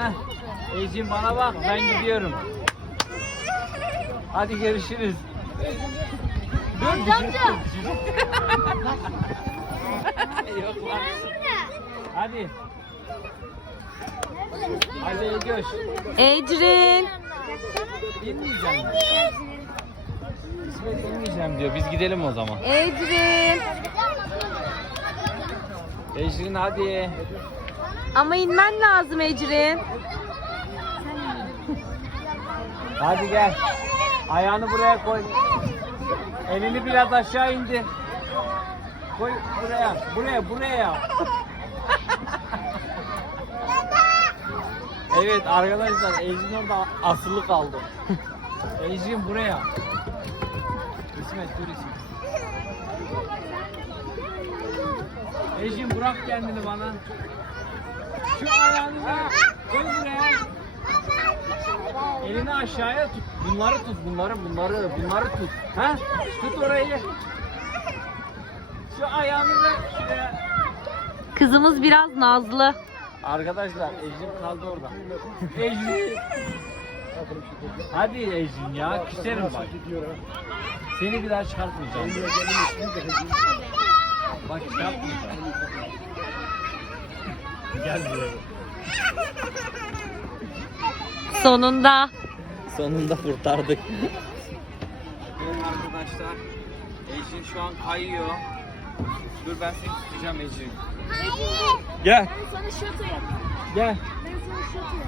Heh. Bana bak ben gidiyorum. Hadi görüşürüz. Dur düşecek, düşecek. Yok lan. Hadi. Hadi Ecoş. Ecrin. İnmeyeceğim. İsmet inmeyeceğim diyor. Biz gidelim o zaman. Ecrin. Ecrin hadi. Ama inmen lazım Ecrin. Hadi gel. Ayağını buraya koy. Elini biraz aşağı indir. Koy buraya. Buraya, buraya. evet arkadaşlar Ecrin orada asılı kaldı. Ecrin buraya. İsmet dur İsmet. Ecrin bırak kendini bana. Şu ayağını da koy buraya. Elini aşağıya tut. Bunları tut, bunları, bunları, bunları tut. Ha? Tut orayı. Şu ayağını da şuraya. Kızımız biraz nazlı. Arkadaşlar Ecrin kaldı orada. Ecrin. Hadi Ecrin ya, küserim bak. Seni bir daha çıkartmayacağım. Bak çıkartmayacağım. Gel buraya. Sonunda. Sonunda kurtardık. Evet arkadaşlar. Ecrin şu an kayıyor. Dur ben seni tutacağım Ecrin. Gel. Ben sana şoto yap. Gel. Ben sana şoto yap.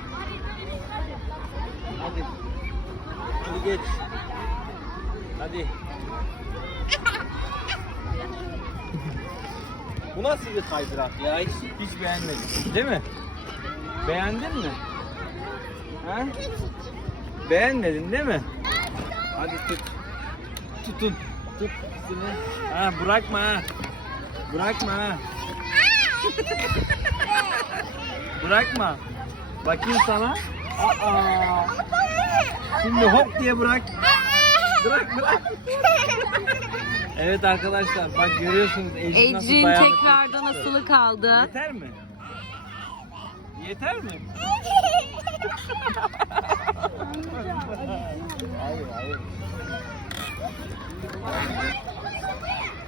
Hadi. Hadi geç. Hadi. Bu nasıl bir kaydırak ya? Hiç, hiç beğenmedim. Değil mi? Beğendin mi? Ha? Beğenmedin değil mi? Hadi tut. Tutun. Tut üstüne. Ha bırakma ha. Bırakma ha. Bırakma. Bakayım sana. Aa. Şimdi hop diye bırak. Bırak bırak. Evet arkadaşlar bak görüyorsunuz Ecrin nasıl Ecrin dayanıklı tekrardan çıktı. asılı kaldı. Yeter mi? Yeter mi? hayır hayır.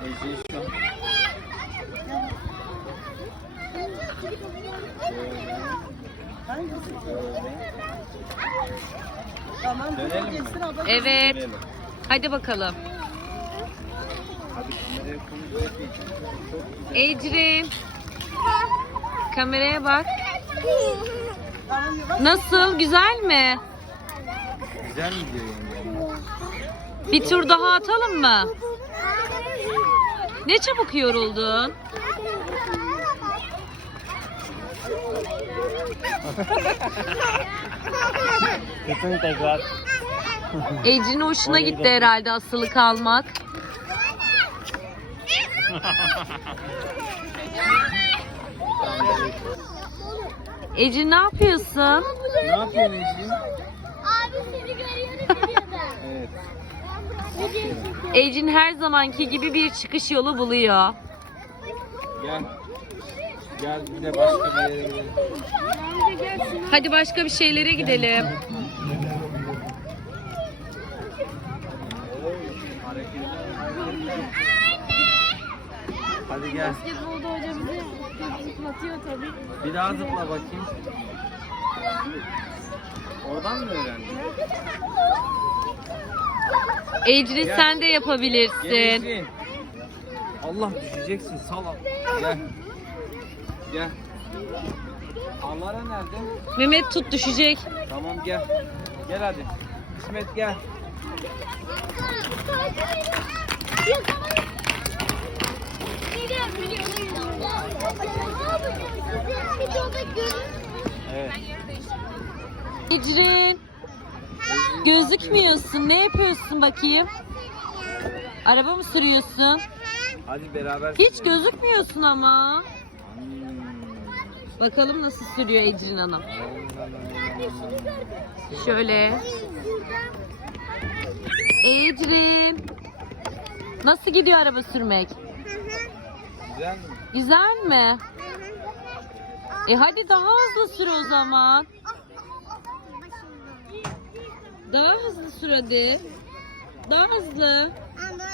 Ecrin şu an. Dönelim mi? Evet. Dönelim. Hadi bakalım. Hadi kameraya kontrol etmeyeceğim. Çok güzel. Ecrin. Kameraya bak. Nasıl? Güzel mi? Güzel mi diyor yengem? Bir tur daha atalım mı? Ne çabuk yoruldun. Bütün tekrar. Ecrin hoşuna gitti herhalde asılı kalmak. Ecrin ne yapıyorsun? ne yapıyorsun Ecrin? Abi seni görüyorum videoda. Evet. Ecrin her zamanki gibi bir çıkış yolu buluyor. Gel. Gel bir de başka bir yere gidelim. Hadi başka bir şeylere gidelim. Hadi gel. Basketbolda hoca bizi zıplatıyor tabii. Bir daha zıpla bakayım. Oradan mı öğrendin? Ecrin sen de Gel yapabilirsin. Ecrin. Allah düşeceksin salak. Gel. Gel. Amara nerede? Mehmet tut düşecek. Tamam gel. Gel hadi. İsmet gel. Biliyorum biliyorum. Videoda görüyorum. Evet. Ecrin. Gözükmüyorsun. Ne yapıyorsun bakayım? Araba mı sürüyorsun? Hadi beraber. Hiç sürelim. gözükmüyorsun ama. Hmm. Bakalım nasıl sürüyor Ecrin Hanım. Şöyle. Ecrin. Nasıl gidiyor araba sürmek? Güzel mi? Güzel mi? E hadi daha hızlı sür o zaman. Daha hızlı sür hadi. Daha hızlı. Ama